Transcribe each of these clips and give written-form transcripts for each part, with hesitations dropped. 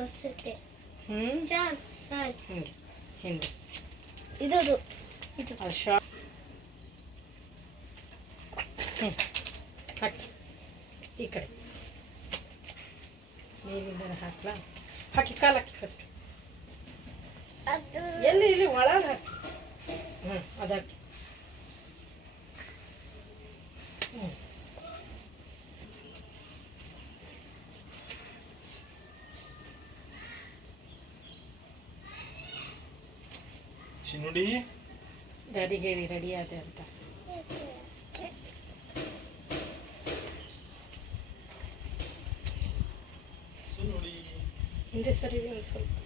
ಹೊಸತೆ ಹಿಂಗೆ ಹಿಂದೆ ಇದು ಅದು ಶಾರ್ಟ್ ಹಾಕಿ ಈ ಕಡೆ ಮೇಲಿಂದ ಹಾಕ್ಲಾ ಹಾಕಿ ಕಾಲು ಹಾಕಿ ಫಸ್ಟ್ ಎಲ್ಲಿ ಇಲ್ಲಿ ಒಳಗೆ ಹಾಕಿ ಅದು ಹಾಕಿ ಚಿನ್ನುಡಿ ಡ್ಯಾಡಿ ಹೇಳಿ ರೆಡಿ ಆದೆ ಅಂತ ಚಿನ್ನುಡಿ ಹಿಂದೆ ಸರಿ ಒಂದು ಸ್ವಲ್ಪ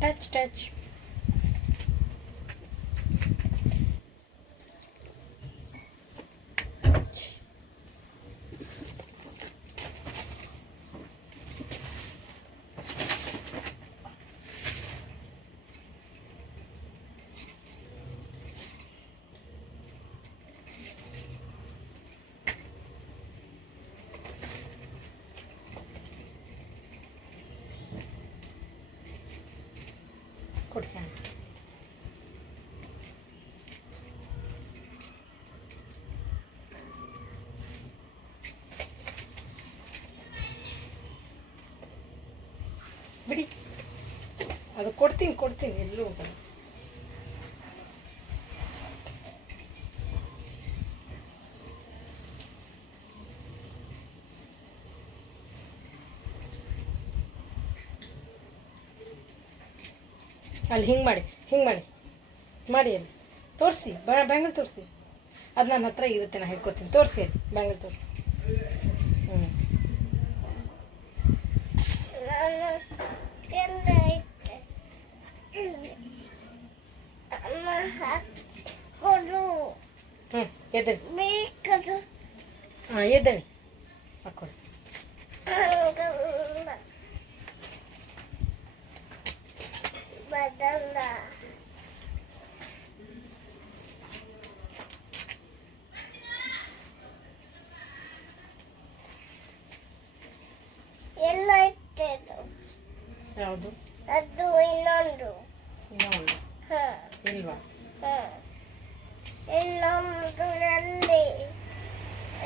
ಟಚ್ ಟಚ್ ಕೊಡಿ ಹ್ಯಾಂಡ್ ಬಿಡಿ ಅದು ಕೊಡ್ತೀನಿ ಎಲ್ಲೂ ಹೋಗಲ್ಲ ಅಲ್ಲಿ ಹಿಂಗೆ ಮಾಡಿ ಅಲ್ಲಿ ತೋರಿಸಿ ಬ್ಯಾಂಗಲ್ ತೋರಿಸಿ ಅದು ನನ್ನ ಹತ್ರ ಇರುತ್ತೆ ನಾನು ಹಿಡ್ಕೊತೀನಿ ತೋರಿಸಿ ಅಲ್ಲಿ ಬ್ಯಾಂಗಲ್ ತೋರಿಸಿ ಎದ್ದೇಳಿ ಎದ್ದೇಳಿ ಹಾಕ್ಕೊಳ್ಳಿ ಎಲ್ಲ ಇಟ್ಟದು ಯಾವುದು ಅದು ಇನ್ನೊಂದು ಇಲ್ವಾ ಇನ್ನೊಂದರಲ್ಲಿ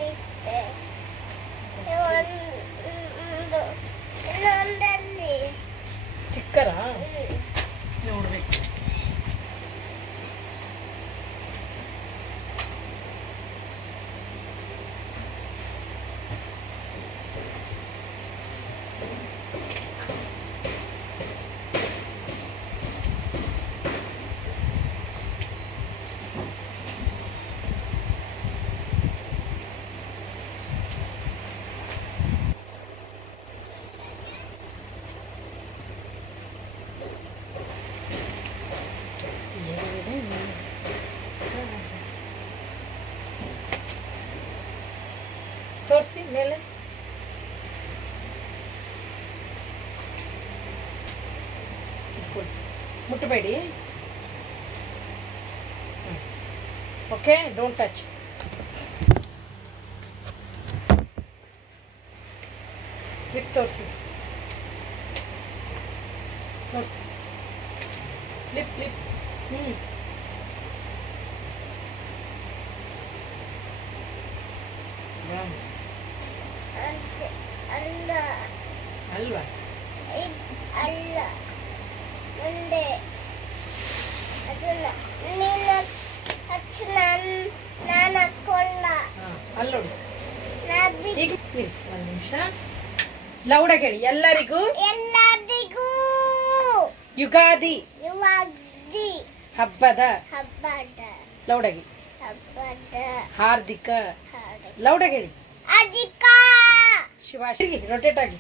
ಐತೆ ಇನ್ನೊಂದಲ್ಲಿ ಸ್ಟಿಕ್ಕರಾ ನೋಡ್ಬೇಕು ತೋರಿಸಿ ಮೇಲೆ ಮುಟ್ಟಬೇಡಿ ಓಕೆ ಡೋಂಟ್ ಟಚ್ ಲಿಪ್ ತೋರಿಸಿ ಲಿಪ್ ಅಲ್ಲ ಅಲ್ವಾ ಅಲ್ಲ ಮುಂದೆ ಅದನ್ನ ನೀನು ಹಚ್ಚು ನಾನು ಹಾಕೊಳ್ಳ ಅಲ್ಲೋಡಿ ಈಗ ಒಂದು ನಿಮಿಷ ಲೌಡಾಗಿ ಹೇಳಿ ಎಲ್ಲರಿಗೂ ಯುಗಾದಿ ಹಬ್ಬದ ಲೌಡಾಗಿ ಹಾರ್ದಿಕ ಲೌಡಾಗಿ ಹೇಳಿ ಶುಭಾಶಯ ರೊಟೇಟ್ ಆಗಿ